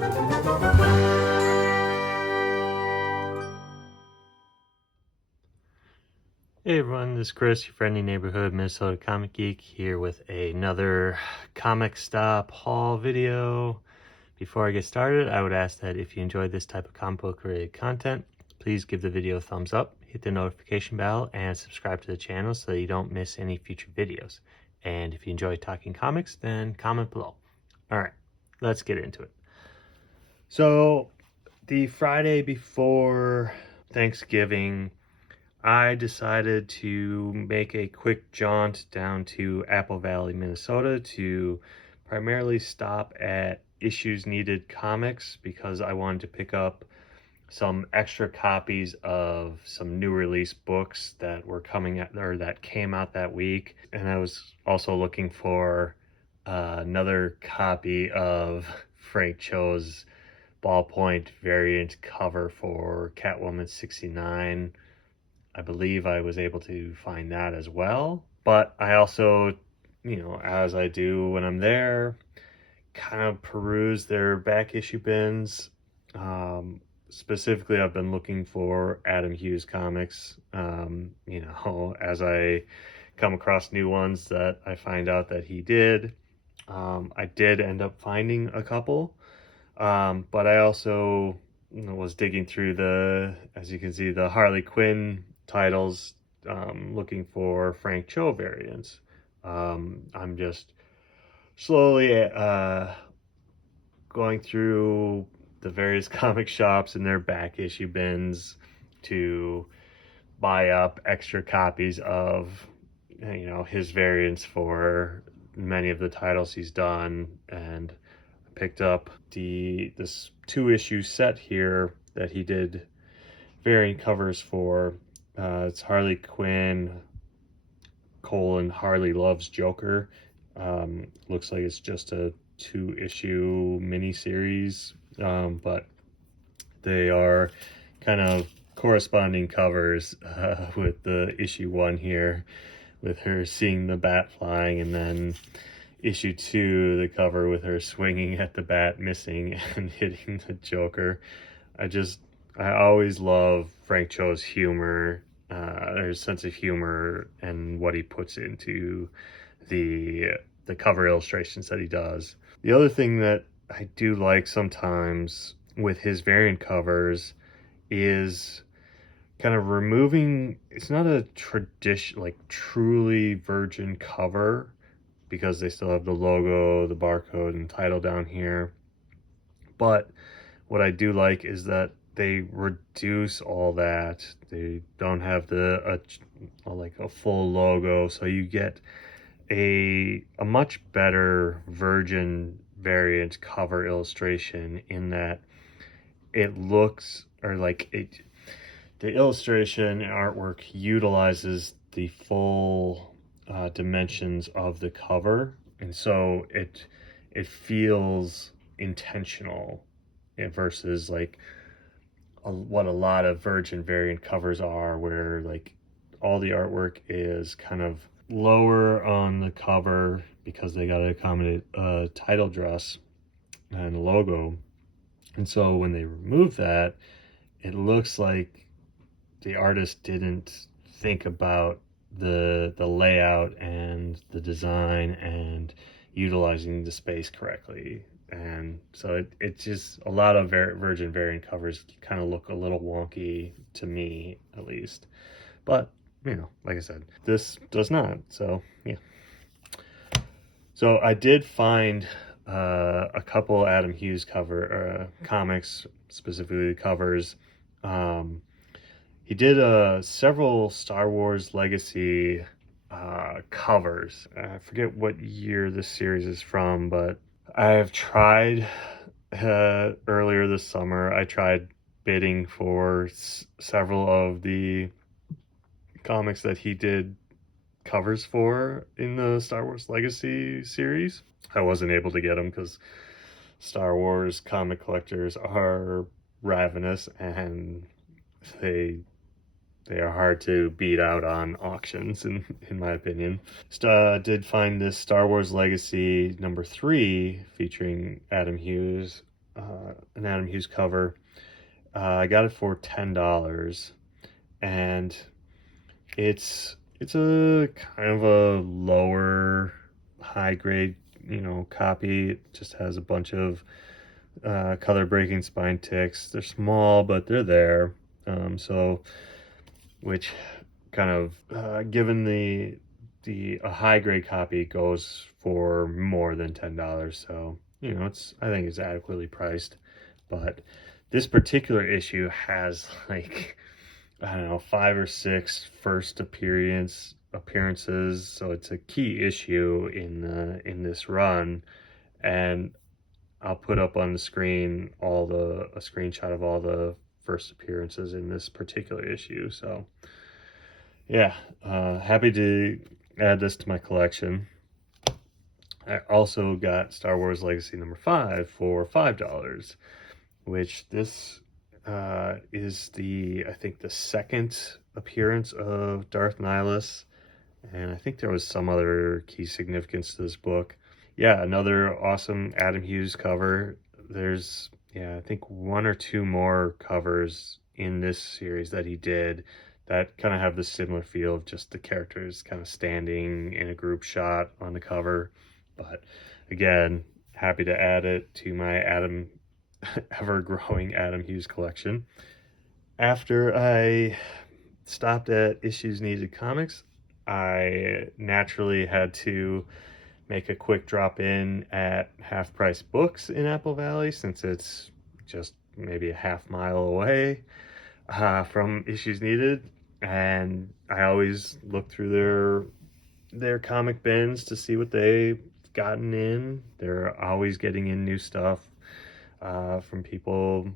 Hey everyone, this is Chris, your friendly neighborhood Minnesota comic geek, here with another comic stop haul video. Before I get started, I would ask that if you enjoyed this type of comic book related content, please give the video a thumbs up, hit the notification bell, and subscribe to the channel so that you don't miss any future videos. And if you enjoy talking comics, then comment below. Alright, let's get into it. So, the Friday before Thanksgiving, I decided to make a quick jaunt down to Apple Valley, Minnesota to primarily stop at Issues Needed Comics because I wanted to pick up some extra copies of some new release books that were coming out or that came out that week. And I was also looking for another copy of Frank Cho's ballpoint variant cover for Catwoman 69. I believe I was able to find that as well. But I also, as I do when I'm there, kind of peruse their back issue bins. Specifically, I've been looking for Adam Hughes comics, as I come across new ones that I find out that he did. I did end up finding a couple, but I also was digging through as you can see, the Harley Quinn titles, looking for Frank Cho variants. I'm just slowly going through the various comic shops and their back issue bins to buy up extra copies of his variants for many of the titles he's done. And I picked up this 2-issue set here that he did variant covers for. It's Harley Quinn Harley Loves Joker. Looks like it's just a 2-issue miniseries, but they are kind of corresponding covers with the issue 1 here, with her seeing the bat flying, and then issue 2, the cover with her swinging at the bat, missing, and hitting the Joker. I always love Frank Cho's humor, his sense of humor, and what he puts into the cover illustrations that he does. The other thing that I do like sometimes with his variant covers is kind of removing, it's not a tradition, like truly virgin cover, because they still have the logo, the barcode, and title down here. But what I do like is that they reduce all that. They don't have like a full logo, so you get a much better virgin variant cover illustration, in that it looks, or like the illustration and artwork utilizes the full dimensions of the cover, and so it feels intentional versus like what a lot of virgin variant covers are, where like all the artwork is kind of lower on the cover because they got to accommodate a title dress and a logo. And so when they remove that, it looks like the artist didn't think about the layout and the design and utilizing the space correctly. And so it's just a lot of virgin variant covers kind of look a little wonky to me, at least. But like I said, this does not. So yeah. So I did find a couple Adam Hughes comics, specifically the covers. He did several Star Wars Legacy covers. I forget what year this series is from, but I have tried earlier this summer. I tried bidding for several of the comics that he did covers for in the Star Wars Legacy series. I wasn't able to get them because Star Wars comic collectors are ravenous, and they are hard to beat out on auctions, in my opinion. Did find this Star Wars Legacy #3 featuring Adam Hughes an Adam Hughes cover. I got it for $10, and it's a kind of a lower high grade, copy. It just has a bunch of color breaking spine ticks. They're small, but they're there. So which kind of given the a high grade copy goes for more than $10. So I think it's adequately priced. But this particular issue has like, I don't know, 5 or 6 first appearances, so it's a key issue in this run. And I'll put up on the screen a screenshot of all the first appearances in this particular issue. So yeah, happy to add this to my collection. I also got Star Wars Legacy number 5 for $5, which this is I think the second appearance of Darth Nihilus, and I think there was some other key significance to this book. Yeah, another awesome Adam Hughes cover. There's, yeah, I think 1 or 2 more covers in this series that he did that kind of have the similar feel of just the characters kind of standing in a group shot on the cover. But again, happy to add it to my ever-growing Adam Hughes collection. After I stopped at Issues Needed Comics, I naturally had to make a quick drop in at Half Price Books in Apple Valley, since it's just maybe a half-mile away from Issues Needed. And I always look through their comic bins to see what they've gotten in. They're always getting in new stuff from people,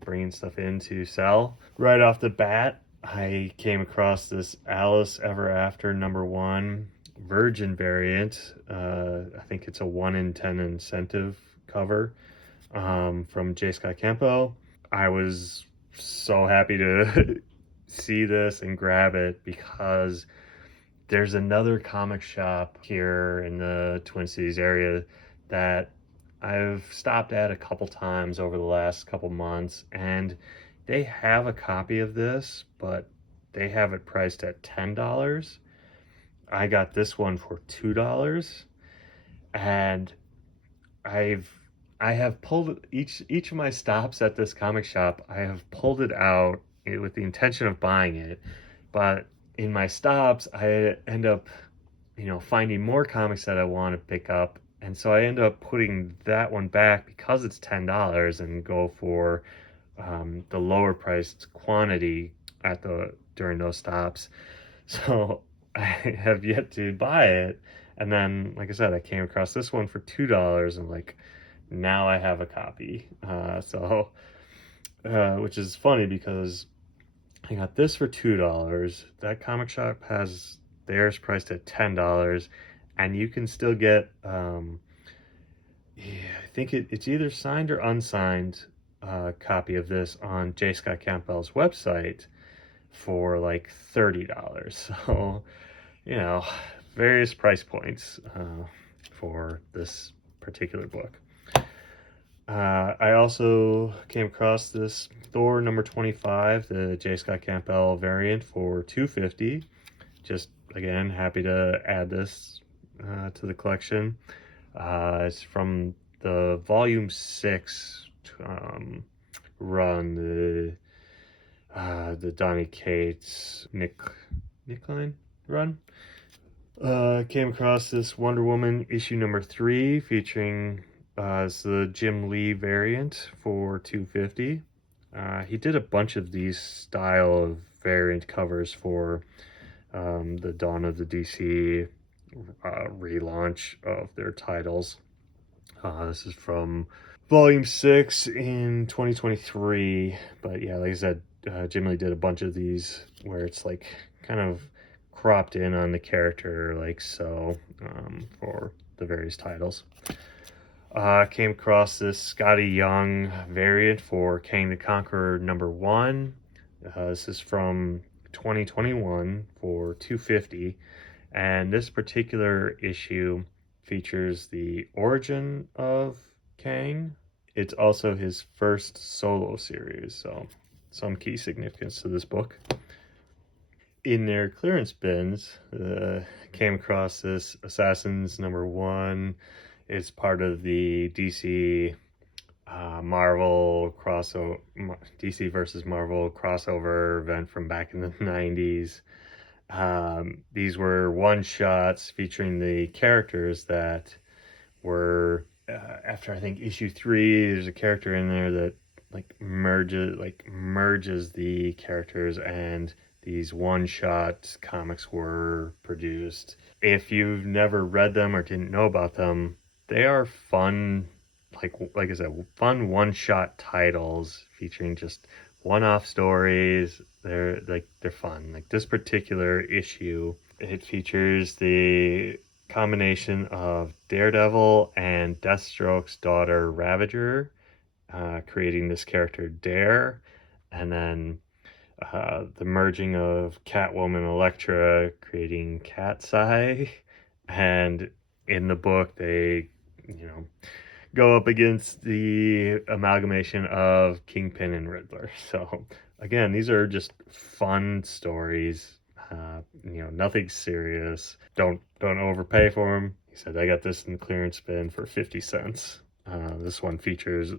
bringing stuff in to sell. Right off the bat, I came across this Alice Ever After #1 Virgin variant. I think it's a 1 in 10 incentive cover from J. Scott Campbell. I was so happy to see this and grab it, because there's another comic shop here in the Twin Cities area that I've stopped at a couple times over the last couple months, and they have a copy of this, but they have it priced at $10. I got this one for $2, and I have pulled each of my stops at this comic shop. I have pulled it out with the intention of buying it, but in my stops, I end up, finding more comics that I want to pick up, and so I end up putting that one back because it's $10 and go for the lower priced quantity during those stops. So I have yet to buy it, and then, like I said, I came across this one for $2, and like, now I have a copy. Which is funny because I got this for $2. That comic shop has theirs priced at $10, and you can still get, I think it's either signed or unsigned copy of this on J. Scott Campbell's website for like $30. So, various price points for this particular book. I also came across this Thor #25, the J. Scott Campbell variant, for $2.50. Just, again, happy to add this to the collection. It's from the Volume 6 run, the Donny Cates, Nick Klein run. Came across this Wonder Woman issue #3 featuring it's the Jim Lee variant for $2.50. He did a bunch of these style of variant covers for the Dawn of the DC relaunch of their titles. This is from Volume 6 in 2023. But yeah, like I said, Jim Lee did a bunch of these where it's like kind of cropped in on the character like so, for the various titles. Came across this Scotty Young variant for Kang the Conqueror #1. This is from 2021 for $2.50, and this particular issue features the origin of Kang. It's also his first solo series, so some key significance to this book. In their clearance bins, came across this Assassins #1. It's part of the DC Marvel crossover, DC versus Marvel crossover event from back in the 90s. These were one-shots featuring the characters that were after I think issue 3. There's a character in there that merges the characters, and these one-shot comics were produced. If you've never read them or didn't know about them, they are fun, like I said, fun one-shot titles featuring just one-off stories. They're fun. Like this particular issue, it features the combination of Daredevil and Deathstroke's daughter Ravager, creating this character Dare, and then the merging of Catwoman Elektra, creating Cat's-Eye. And in the book, they, go up against the amalgamation of Kingpin and Riddler. So again, these are just fun stories. Nothing serious. Don't overpay for them. He said, I got this in the clearance bin for 50 cents. This one features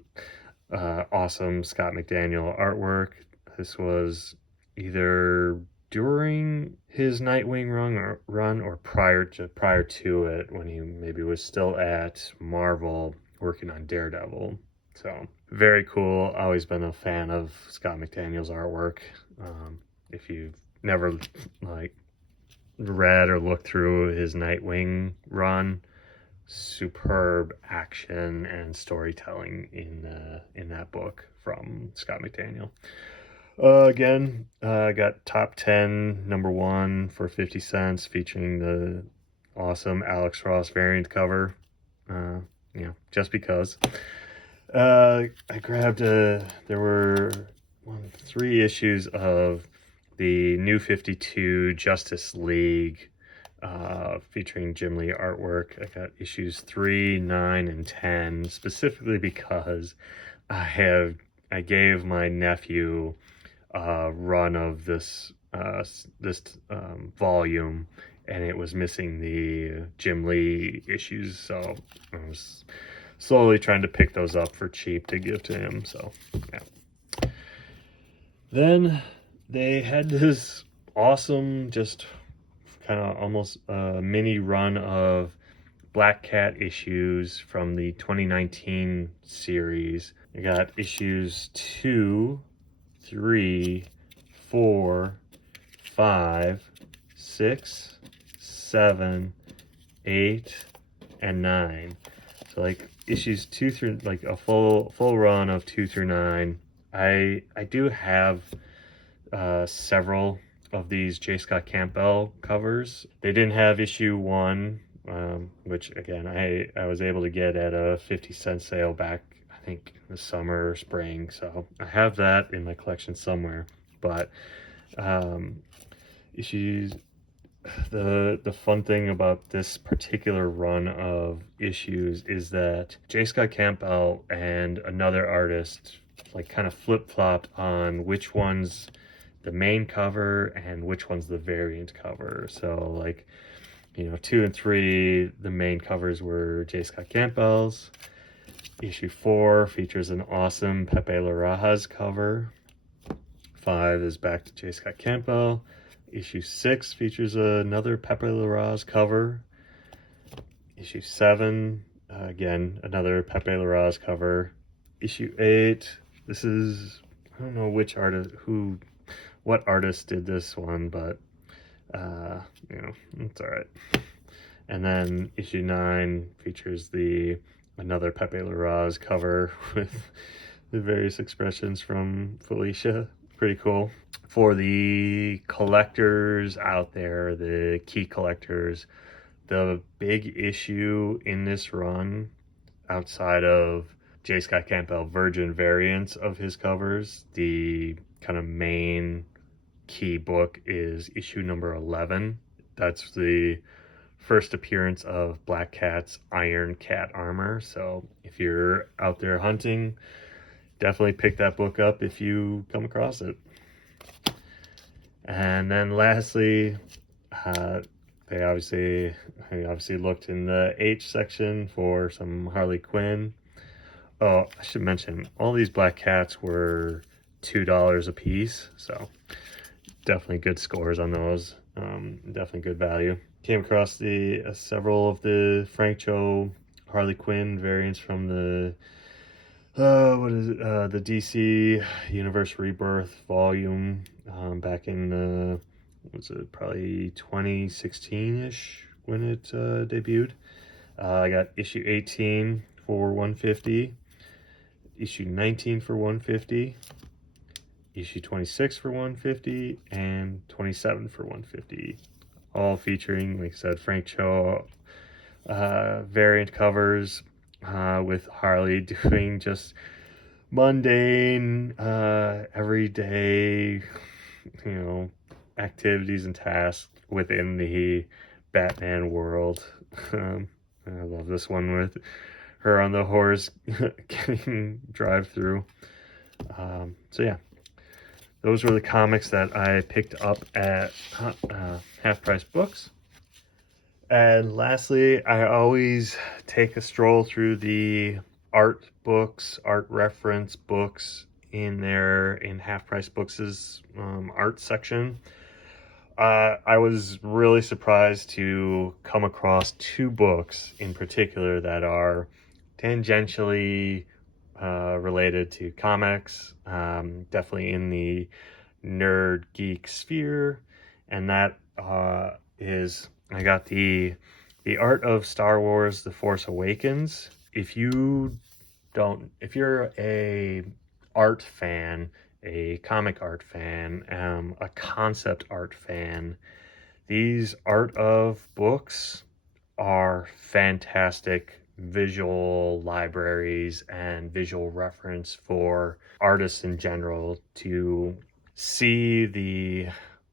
awesome Scott McDaniel artwork. This was either during his Nightwing run or prior to it, when he maybe was still at Marvel working on Daredevil. So very cool. Always been a fan of Scott McDaniel's artwork. If you've never read or looked through his Nightwing run, superb action and storytelling in that book from Scott McDaniel. Again, got top 10 #1 for 50 cents, featuring the awesome Alex Ross variant cover. Just because. I grabbed there were 3 issues of the New 52 Justice League, featuring Jim Lee artwork. I got issues 3, 9, and 10, specifically because I gave my nephew a run of this volume, and it was missing the Jim Lee issues, so I was slowly trying to pick those up for cheap to give to him. So yeah. Then they had this awesome, just kind of almost mini run of Black Cat issues from the 2019 series. I got issues 2, 3, 4, 5, 6, 7, 8, and 9. So issues 2 through a full run of 2 through 9. I do have several of these J. Scott Campbell covers. They didn't have issue 1, which again I was able to get at a 50-cent sale back, I think, the summer or spring. So I have that in my collection somewhere. But issues, the fun thing about this particular run of issues is that J. Scott Campbell and another artist kind of flip-flopped on which one's the main cover and which one's the variant cover. So 2 and 3, the main covers were J. Scott Campbell's. Issue 4 features an awesome Pepe Larraz cover. 5 is back to J. Scott Campbell. Issue 6 features another Pepe Larraz cover. Issue 7, again, another Pepe Larraz cover. Issue 8, this is, I don't know what artist did this one, but it's all right. And then issue 9 features another Pepe Larraz cover with the various expressions from Felicia. Pretty cool. For the collectors out there, the key collectors, the big issue in this run, outside of J. Scott Campbell Virgin variants of his covers, the kind of main key book is issue number 11. That's the first appearance of Black Cat's Iron Cat armor. So if you're out there hunting, definitely pick that book up if you come across it. And then lastly, they obviously looked in the H section for some Harley Quinn. Oh, I should mention, all these Black Cats were $2 a piece, so definitely good scores on those. Definitely good value. Came across the several of the Frank Cho Harley Quinn variants from the the DC Universe Rebirth volume back in the, was it probably 2016-ish when it debuted. I got issue 18 for $150, issue 19 for $150, issue 26 for $150, and 27 for $150. All featuring, like I said, Frank Cho variant covers, with Harley doing just mundane, everyday, activities and tasks within the Batman world. I love this one with her on the horse getting drive through. So yeah, those were the comics that I picked up at Half Price Books. And lastly, I always take a stroll through the art books, art reference books in Half Price Books' art section. I was really surprised to come across two books in particular that are tangentially related to comics, definitely in the nerd geek sphere, and that is, I got the Art of Star Wars: The Force Awakens. If you're a art fan, a comic art fan, a concept art fan, these art of books are fantastic visual libraries and visual reference for artists in general to see the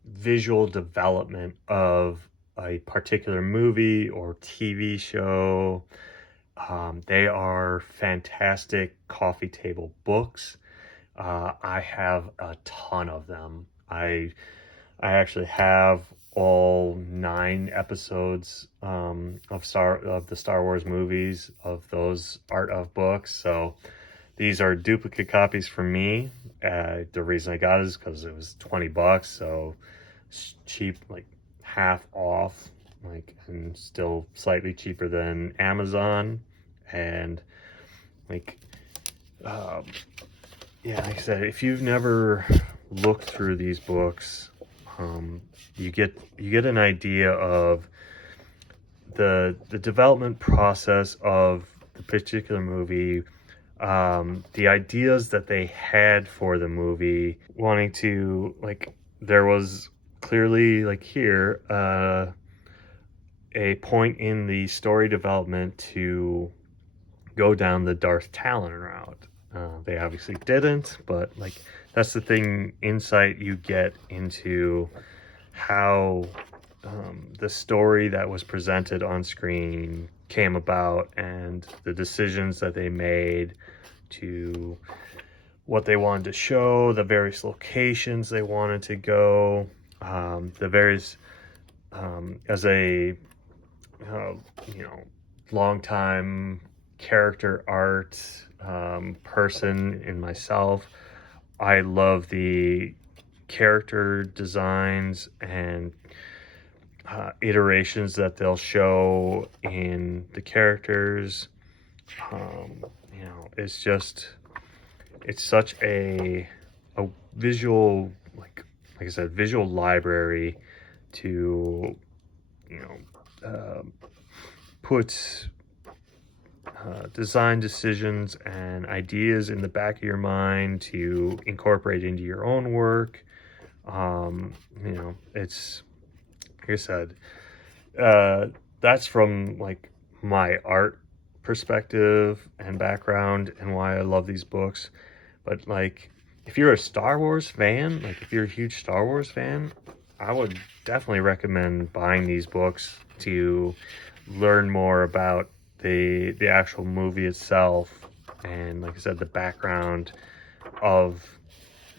visual development of a particular movie or TV show. They are fantastic coffee table books. I have a ton of them. I actually have all 9 episodes of the Star Wars movies of those art of books. So these are duplicate copies for me. The reason I got it is because it was $20, so it's cheap, like half off, and still slightly cheaper than Amazon. And yeah, like I said, if you've never looked through these books, you get an idea of the development process of the particular movie, the ideas that they had for the movie, wanting to, there was clearly, here, a point in the story development to go down the Darth Talon route. They obviously didn't, but that's the thing, insight you get into how the story that was presented on screen came about, and the decisions that they made to what they wanted to show, the various locations they wanted to go, the various, as a long time character art person in myself, I love the character designs and iterations that they'll show in the characters. It's such a visual, like I said, visual library to put design decisions and ideas in the back of your mind to incorporate into your own work. It's, like I said, that's from my art perspective and background and why I love these books. But if you're a Star Wars fan, if you're a huge Star Wars fan, I would definitely recommend buying these books to learn more about the actual movie itself, and like I said, the background of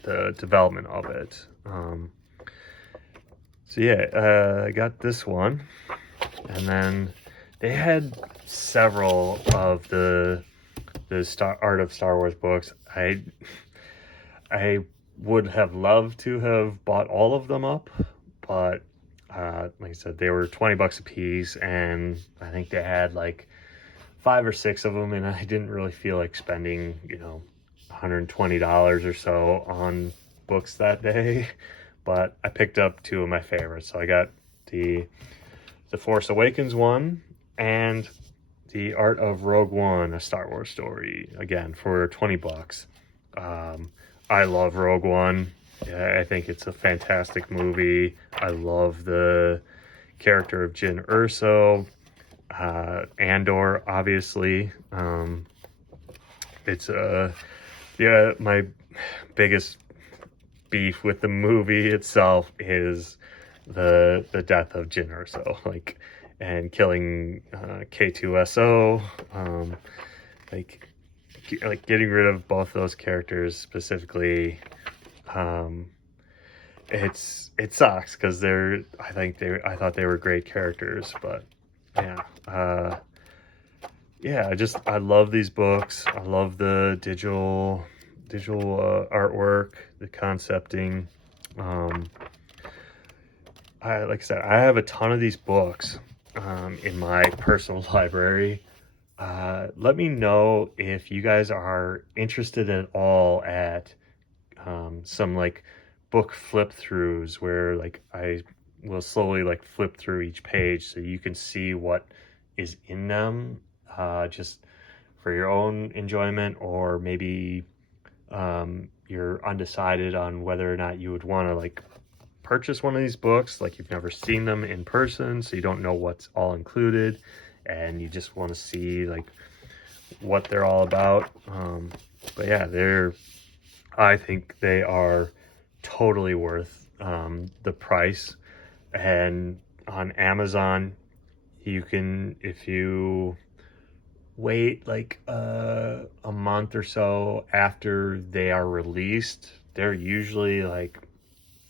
the development of it. So yeah, I got this one, and then they had several of the Art of Star Wars books. I would have loved to have bought all of them up, but like I said, they were 20 bucks a piece, and I think they had like 5 or 6 of them, and I didn't really feel like spending, you know, $120 or so on books that day. But I picked up 2 of my favorites. So I got the Force Awakens one and the Art of Rogue One, a Star Wars story, again for 20 bucks. I love Rogue One. Yeah, I think it's a fantastic movie. I love the character of Jyn Erso, Andor, obviously. It's yeah, my biggest beef with the movie itself is the death of Jyn Erso, like, and killing K2SO, like getting rid of both those characters specifically. It sucks because I thought they were great characters, but yeah, yeah, I love these books. I love the digital artwork, the concepting. Like I said, I have a ton of these books in my personal library. Let me know if you guys are interested at all at some like book flip throughs where like I will slowly like flip through each page so you can see what is in them, just for your own enjoyment, or maybe you're undecided on whether or not you would want to like purchase one of these books, like you've never seen them in person, so you don't know what's all included, and you just want to see like what they're all about. But yeah, I think they are totally worth the price. And on Amazon, you can, if you wait like a month or so after they are released, they're usually like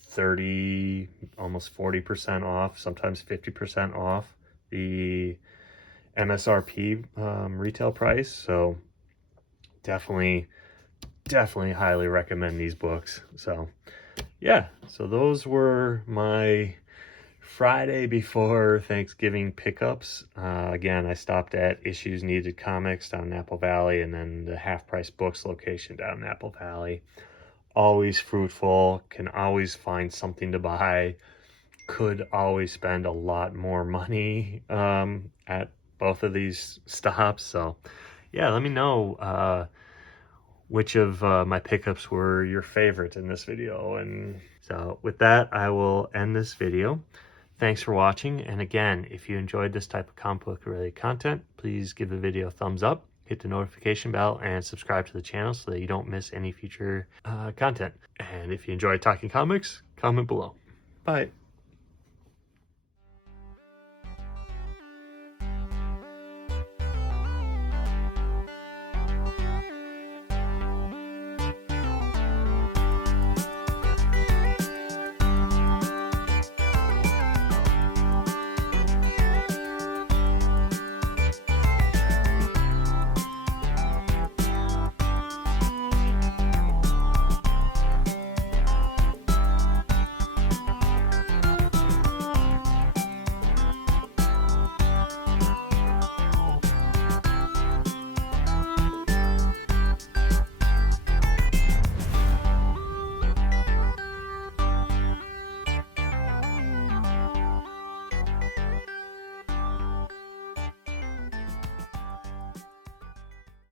30, almost 40% off, sometimes 50% off the MSRP retail price. So definitely highly recommend these books. So yeah, so those were my Friday before Thanksgiving pickups. Again, I stopped at Issues Needed Comics down in Apple Valley, and then the Half Price Books location down in Apple Valley. Always fruitful, can always find something to buy, could always spend a lot more money at both of these stops. So yeah, let me know which of my pickups were your favorite in this video. And so with that, I will end this video. Thanks for watching, and again, if you enjoyed this type of comic book related content, please give the video a thumbs up, hit the notification bell, and subscribe to the channel so that you don't miss any future content. And if you enjoy talking comics, comment below. Bye.